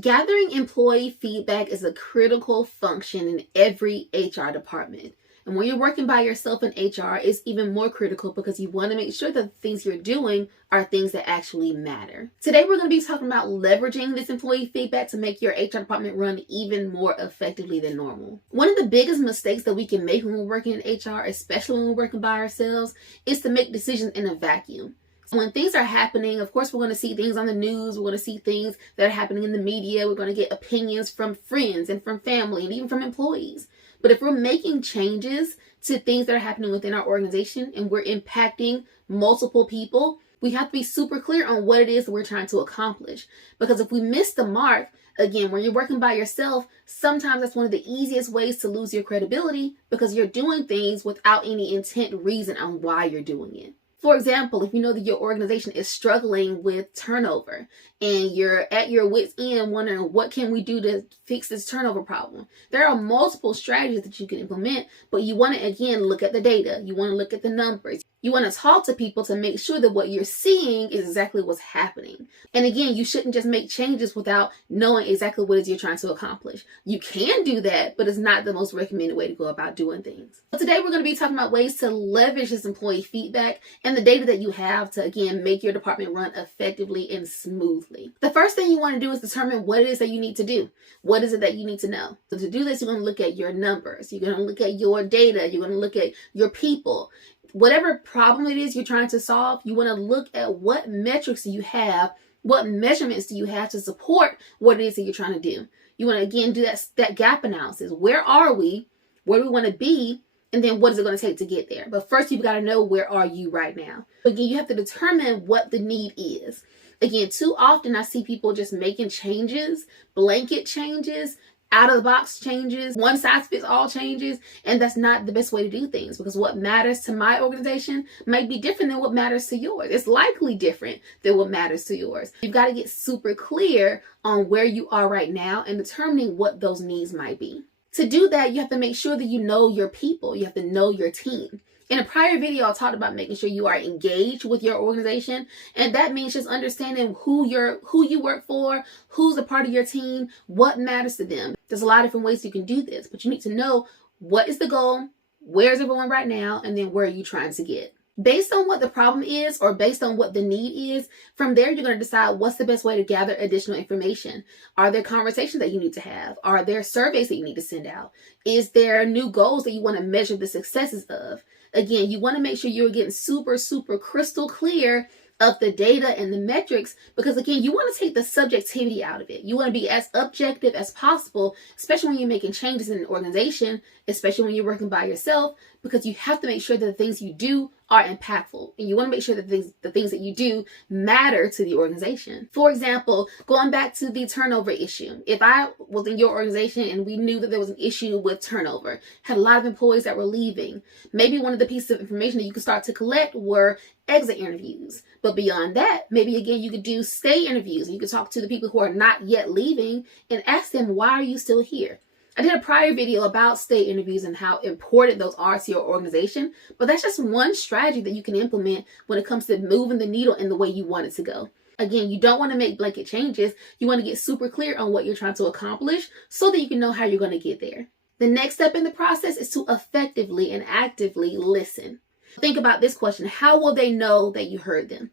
Gathering employee feedback is a critical function in every HR department. And when you're working by yourself in HR, it's even more critical because you want to make sure that the things you're doing are things that actually matter. Today, we're going to be talking about leveraging this employee feedback to make your HR department run even more effectively than normal. One of the biggest mistakes that we can make when we're working in HR, especially when we're working by ourselves, is to make decisions in a vacuum. When things are happening, of course, we're going to see things on the news. We're going to see things that are happening in the media. We're going to get opinions from friends and from family and even from employees. But if we're making changes to things that are happening within our organization and we're impacting multiple people, we have to be super clear on what it is that we're trying to accomplish. Because if we miss the mark, again, when you're working by yourself, sometimes that's one of the easiest ways to lose your credibility because you're doing things without any intent reason on why you're doing it. For example, if you know that your organization is struggling with turnover and you're at your wit's end wondering what can we do to fix this turnover problem, there are multiple strategies that you can implement, but you want to, again, look at the data. You want to look at the numbers. You want to talk to people to make sure that what you're seeing is exactly what's happening. And again, you shouldn't just make changes without knowing exactly what it is you're trying to accomplish. You can do that, but it's not the most recommended way to go about doing things. So today, we're going to be talking about ways to leverage this employee feedback and the data that you have to, again, make your department run effectively and smoothly. The first thing you want to do is determine what it is that you need to do. What is it that you need to know? So to do this, you're going to look at your numbers. You're going to look at your data. You're going to look at your people. Whatever problem it is you're trying to solve, you want to look at what metrics do you have, what measurements do you have to support what it is that you're trying to do. You want to, again, do that gap analysis. Where are we? Where do we want to be? And then what is it going to take to get there? But first, you've got to know where are you right now. Again, you have to determine what the need is. Again, too often I see people just making changes, blanket changes, out of the box changes, one size fits all changes, and that's not the best way to do things because what matters to my organization might be different than what matters to yours. It's likely different than what matters to yours. You've got to get super clear on where you are right now and determining what those needs might be. To do that, you have to make sure that you know your people. You have to know your team. In a prior video, I talked about making sure you are engaged with your organization. And that means just understanding who you work for, who's a part of your team, what matters to them. There's a lot of different ways you can do this, but you need to know what is the goal, where's everyone right now, and then where are you trying to get. Based on what the problem is or based on what the need is, from there, you're going to decide what's the best way to gather additional information. Are there conversations that you need to have? Are there surveys that you need to send out? Is there new goals that you want to measure the successes of? Again, you want to make sure you're getting super, super crystal clear of the data and the metrics because, again, you want to take the subjectivity out of it. You want to be as objective as possible, especially when you're making changes in an organization, especially when you're working by yourself, because you have to make sure that the things you do are impactful. And you want to make sure that the things that you do matter to the organization. For example, going back to the turnover issue. If I was in your organization and we knew that there was an issue with turnover, had a lot of employees that were leaving, maybe one of the pieces of information that you could start to collect were exit interviews. But beyond that, maybe again, you could do stay interviews. And you could talk to the people who are not yet leaving and ask them, why are you still here? I did a prior video about stay interviews and how important those are to your organization, but that's just one strategy that you can implement when it comes to moving the needle in the way you want it to go. Again, you don't want to make blanket changes. You want to get super clear on what you're trying to accomplish so that you can know how you're going to get there. The next step in the process is to effectively and actively listen. Think about this question. How will they know that you heard them?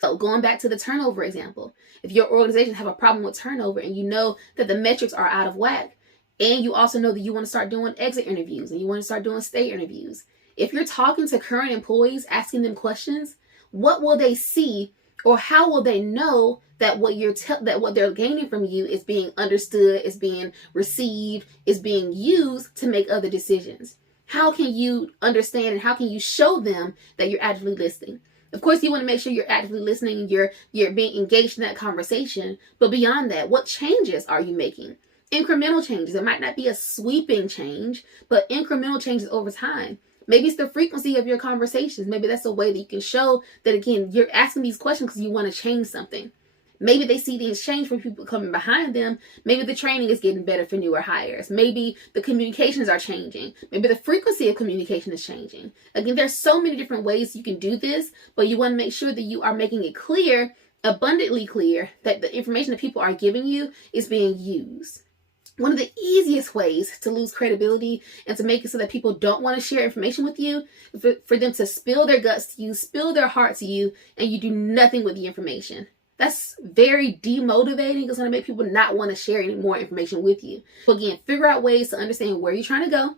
So going back to the turnover example, if your organization have a problem with turnover and you know that the metrics are out of whack, and you also know that you want to start doing exit interviews and you want to start doing stay interviews. If you're talking to current employees, asking them questions, what will they see or how will they know that what they're gaining from you is being understood, is being received, is being used to make other decisions? How can you understand and how can you show them that you're actively listening? Of course, you want to make sure you're actively listening, you're being engaged in that conversation. But beyond that, what changes are you making? Incremental changes. It might not be a sweeping change, but incremental changes over time. Maybe it's the frequency of your conversations. Maybe that's a way that you can show that, again, you're asking these questions because you want to change something. Maybe they see things change from people coming behind them. Maybe the training is getting better for newer hires. Maybe the communications are changing. Maybe the frequency of communication is changing. Again, there's so many different ways you can do this, but you want to make sure that you are making it clear abundantly clear that the information that people are giving you is being used. One of the easiest ways to lose credibility and to make it so that people don't want to share information with you, for them to spill their guts to you, spill their heart to you, and you do nothing with the information. That's very demotivating. It's going to make people not want to share any more information with you. So again, figure out ways to understand where you're trying to go,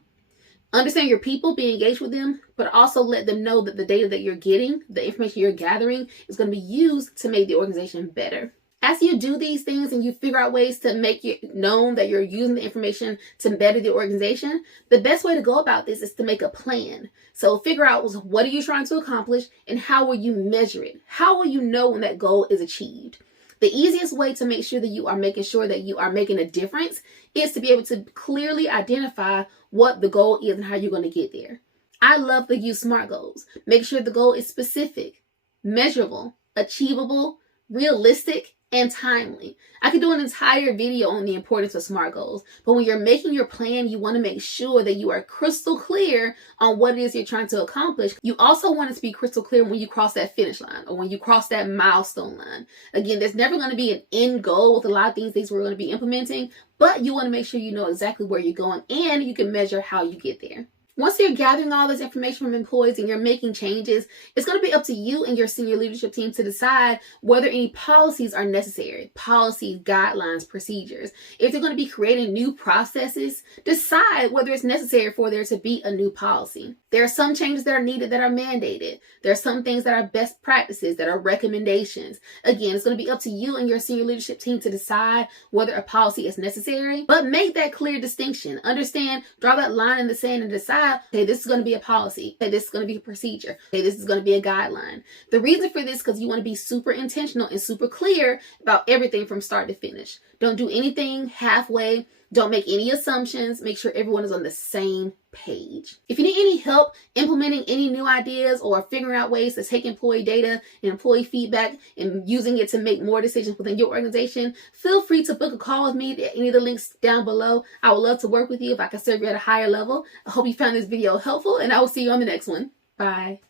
understand your people, be engaged with them, but also let them know that the data that you're getting, the information you're gathering, is going to be used to make the organization better. As you do these things and you figure out ways to make it known that you're using the information to better the organization, the best way to go about this is to make a plan. So figure out what are you trying to accomplish and how will you measure it? How will you know when that goal is achieved? The easiest way to make sure that you are making sure that you are making a difference is to be able to clearly identify what the goal is and how you're going to get there. I love to use SMART goals. Make sure the goal is specific, measurable, achievable, realistic, and timely. I could do an entire video on the importance of SMART goals, but when you're making your plan, you want to make sure that you are crystal clear on what it is you're trying to accomplish. You also want it to be crystal clear when you cross that finish line or when you cross that milestone line. Again, there's never going to be an end goal with a lot of things we're going to be implementing, but you want to make sure you know exactly where you're going and you can measure how you get there. Once you're gathering all this information from employees and you're making changes, it's going to be up to you and your senior leadership team to decide whether any policies are necessary. Policies, guidelines, procedures. If they're going to be creating new processes, decide whether it's necessary for there to be a new policy. There are some changes that are needed that are mandated. There are some things that are best practices, that are recommendations. Again, it's going to be up to you and your senior leadership team to decide whether a policy is necessary, but make that clear distinction. Understand, draw that line in the sand and decide, okay, this is going to be a policy. Okay, this is going to be a procedure. Okay, this is going to be a guideline. The reason for this is because you want to be super intentional and super clear about everything from start to finish. Don't do anything halfway. Don't make any assumptions. Make sure everyone is on the same page. If you need any help implementing any new ideas or figuring out ways to take employee data and employee feedback and using it to make more decisions within your organization, feel free to book a call with me at any of the links down below. I would love to work with you if I can serve you at a higher level. I hope you found this video helpful, and I will see you on the next one. Bye.